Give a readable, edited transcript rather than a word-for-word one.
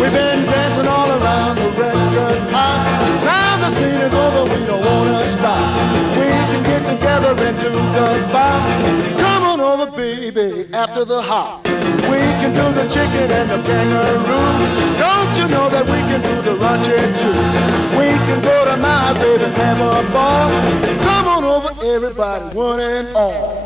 We've been dancing all around the record hop. Now the scene is over, we don't wanna stop. We can get together and do the bop. Come on over, baby, after the hop. We can do the chicken and the kangaroo. Don't you know that we can do the runchet too? We can go to my house, baby, and have a ball. Come on over, everybody, one and all.